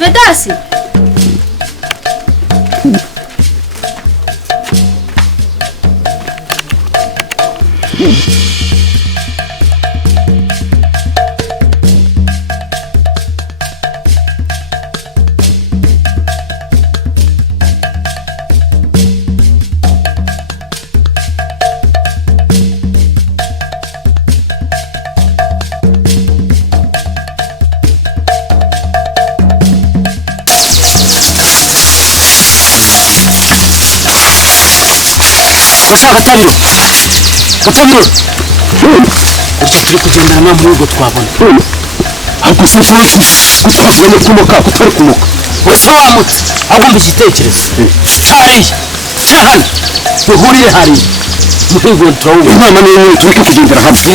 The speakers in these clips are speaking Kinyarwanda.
Vedasi. Gatsamiro uko turi kugendana na mugo twabona ahubwo se gutwazwe kumoka kutari kumoka wese wamutse agomba igitekerezo hariya cyahano duhurire hariya muhigo turawuba inama niyo tureke kugendera hamwe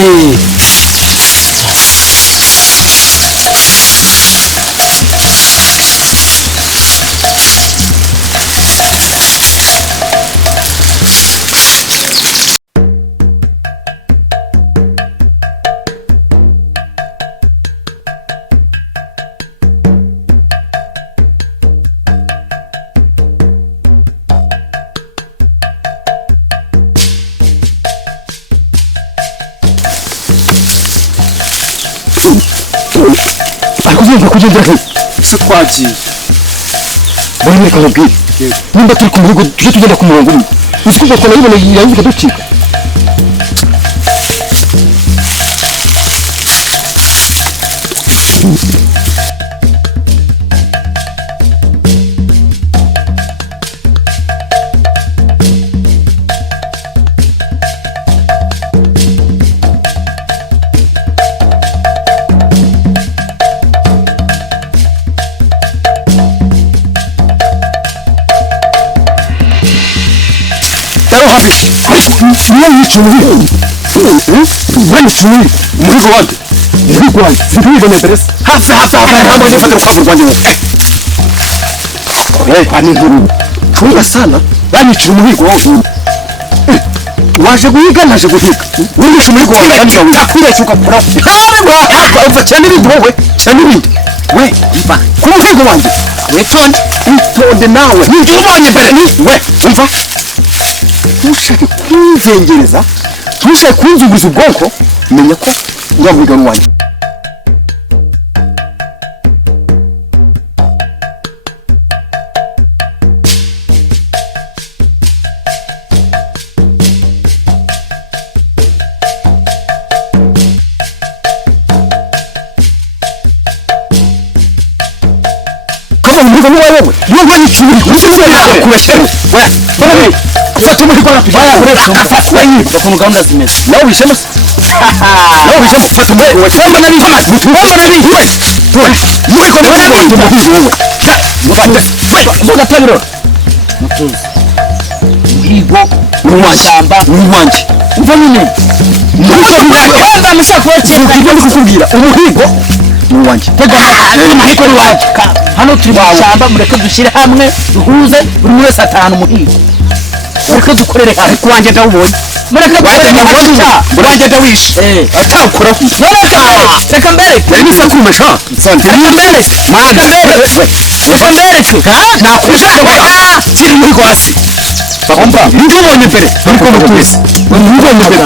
kugendera se twagiye bari kamubwira nimba turi ku muhigo tuje tugenda ku murongo umwe uzi ko bakora yibona yavuga ducika umuhigo wanjye sinkuhigo neberese hafi ntabwo nifata urukwavu rwanjye wowe kwa n'inkuru chunga sana banyicira umuhigo wawe waje guhiga naje guhiga wumvishe umuhigo wawe ndakwireshya ugakuraho umva cyane ibindi wowe cyane ibindi we mva ku muhigo wanjye witonde nawe nibyo ubonye mbere we umva ntushake kwinzengereza ntushake kunzunguza ubwonko menya ko uravuga n'uwanjye umuhigo ni wawe niwo wanyicuri kubeshyera we ufata umuhigo afata yiba ku gahunda zimeze nawe wishemo se nawe wishemo ufata umuhigo we cyangwa nabizi umuhigo ni wawe umuhigo wowe mugatabiro mutuzi umuhigo ni uw'amashyamba ni uwanjye umva nyine umuhigo amushaka wakira ndi kukubwira umuhigo ni uwanjye umuhigo ni wanjye hano turi mu ishyamba mureke dushyire hamwe duhuze buri wese atahana umuhigo mureke dukorere hamwe kuwanjye ndawubonye mureke dukorere hamwe uwanjye ndawishe atakuraho reka mbereke yari nisakume sha reka mbereke nakushaka kiri umuhigo hasi bagomba ndi ubonye mbere ariko mutuze ndi ubonye mbere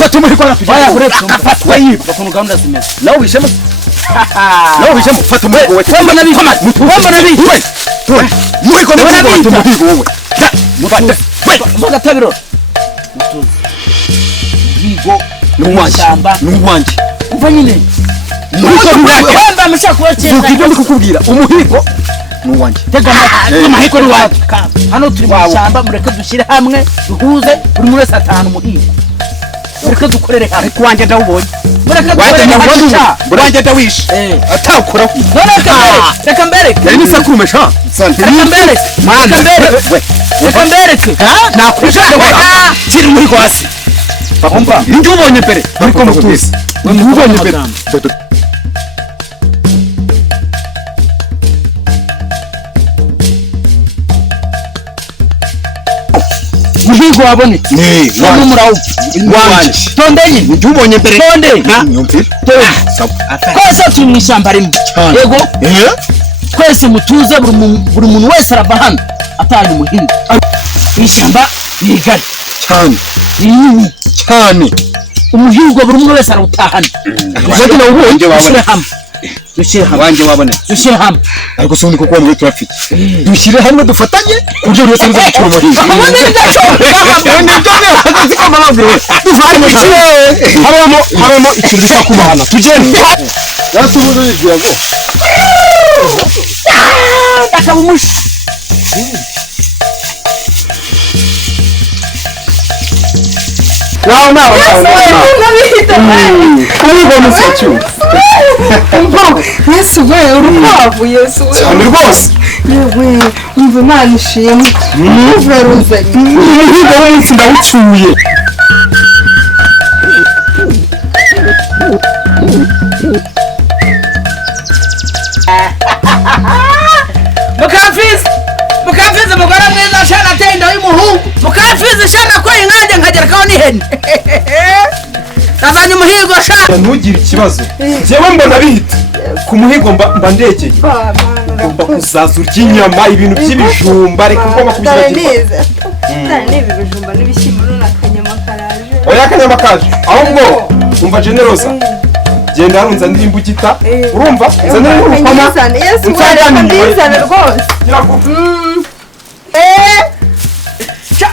fata umuhigo baya akafatwa yiba ku gahunda zimeze nawe wishemo fata umuhigo we wamba nabi umuhigo ni wowe mufate mugatabiro mutuze umuhigo ni uw'amashyamba ni uwanjye umva nyine umuhigo amushaka wakira ndi kukubwira umuhigo ni uwanjye umuhigo ni wawe hano turi mu ishyamba mureke dushyire hamwe duhuze buri wese atahana umuhigo mureke dukorere hamwe kuwanjye ndawubonye mureke dukorere hamwe uwanjye ndawishe atakuraho reka mbereke yari nisakume sha reka mbereke nakushaka kiri umuhigo hasi umva njubonye mbere ariko mutuzi njubonye mbere muhigo wabonetse wanyu murawu wanyu tonde nyine njubonye mbere tonde nyumvira twese turi mu ishyamba rimwe yego twese mutuze buri muntu wese arava hano atanga umuhingo ishyamba ni igari cyane rinini cyane umuhigo buri umwe wese arawutahana Zaki na ubonye wabone dushyire hamwe wanje wabone dushyire hamwe ariko se niko kwamwe turafite dushyire hamwe dufatanye kubyo rwose nzakira umuhingo harimo ikintu bita kumahana tugende yatumuzigira ngo akaba umushi nawe kubigo musacyo Yesu we urukwavu Yesu we cyane rwose yewe umva Imana ishimwe veruzanye umuhigo w'umunsi ndawucuye mukamfizi mugore mwiza shana ateye inda y'umuhungu mukamfizi shana ko inkange nkagerekaho n'ihene nazanye umuhigo shana ntugire ikibazo njyewe mbona bihita ku muhigo mba ndegeye ugomba kuzaza urya inyama ibintu by'ibijumba reka ugomba kubyibagirwa n'ibi bijumba n'ibishyimbo n'akanyama karaje oya akanyama kaje ahubwo umva generosa genda hano nzanira imbugita urumva nzanira n'urukoma Yesu we reka mbizane rwose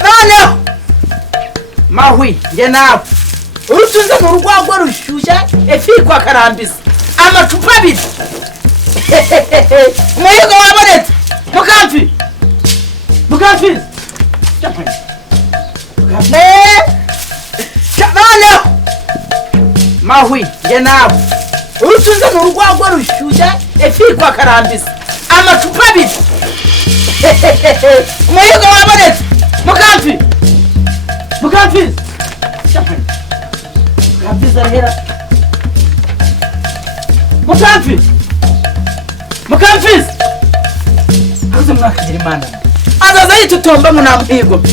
noneho mahwi njye nawe urutunze mu rwagwa rushyushye efiko akarambisa amacupa abiri umuhigo wabonetse mukamfizi noneho mahwi njye nawe urutunze mu rwagwa rushyushye efiko akarambisa amacupa abiri umuhigo wabonetse mukamfizi arahera mukamfizi aze mwakagira imana azaza yitutomba ngo namuhigo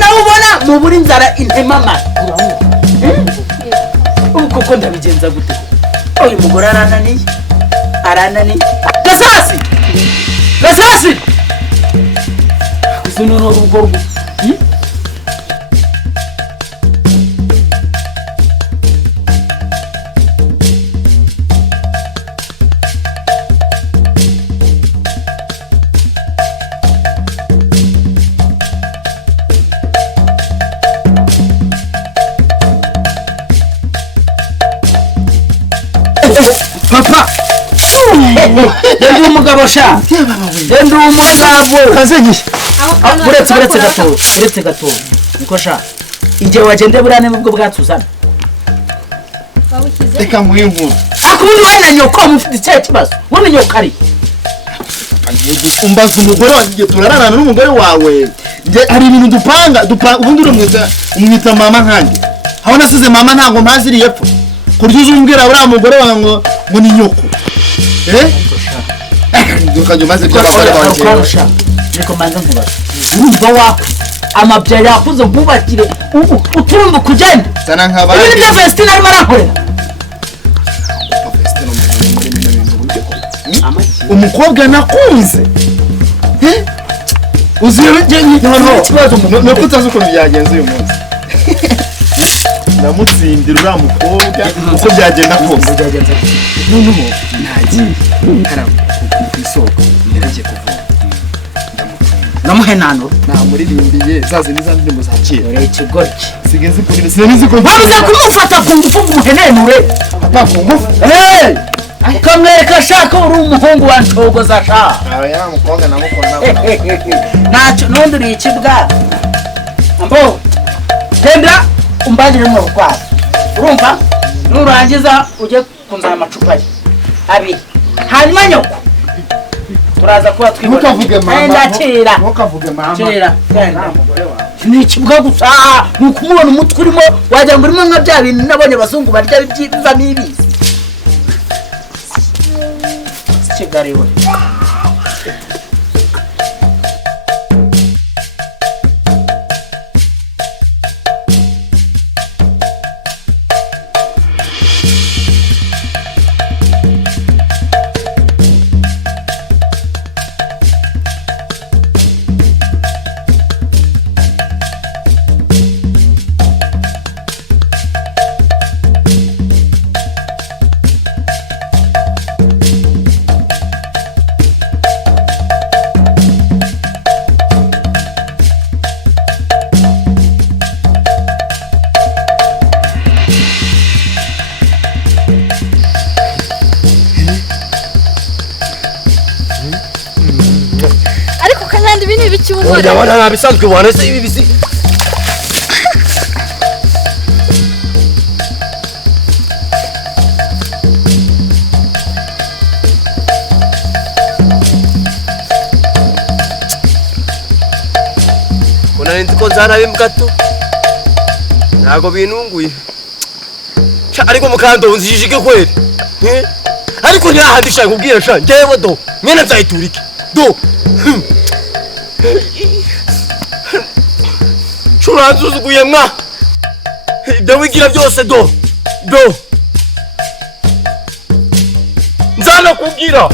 nawe ubona mubura inzara intemama ubu koko ndabigenza gute uyu mugore arananiye gasasi izo noneho urugo rwo papa ndi umugabo sha ndi umugabo kazegiye uretse gato niko sha igihe wagende burane nubwo bwatuzana reka nguhe inkuru akubundi we na nyoko mufite icyaha kibazo we na nyoko ari umbaza umugore wanjye turarana n'umugore wawe hari ibintu dupanga ubundi umwita mama nkanjye aho nasize mama ntabwo mpaziriye epfo kurya uzumbwira uriya mugore wawe ngo ni nyoko ukajya umaze by'abagore banjye reka manza nkubaza urumva wakwe amabya yakuze nkubakire uturumva kugenda sana nk'abandi ibintu bya Vestine arimo arankorera umukobwa nakunze uzi ikibazo nuko utazi ukuntu byagenze uyu munsi ndamutsindira uriya mukobwa uko byagenda kose noneho nagiye ku isoko ngerageye kuvoma namuhenano namuririmbiye za zindi za ndirimbo za kera ore ikigoryi sigeze kuri sinzi ko wabuze kumufata ku ngufu umuhenenure papa ku ngufu kamwereka ashaka uri umuhungu wa nshogoza sha ya mukobwa namukunda ntacyo n'undi uri ikibwa ambo genda umbagire mu rukwavu urumva nurangiza ujye kunzana amacupa ye abiri hanyuma nyoko turaza kuba twibona. Ntukavuge mama. Ndakira. Ntukavuge mama. Kira. Umugore wawe. Ni ikibuga gusa ni ukumubona umutwe urimo wagira ngo urimo nka bya bintu nabonye abazungu barya bivamo ibizi. Kigali we. Oya wana nabisanzwe wana se ibi bisi. Kuna nindi ko nzana bimgato. Nago binunguye. Cha ariko mukando unzijije kweli. Ariko nyahandisha kubwira sha njewe do. Nyene nzayiturike. Do. Churanzuzuguye mwa ibyo wigira byose do nzana kubwira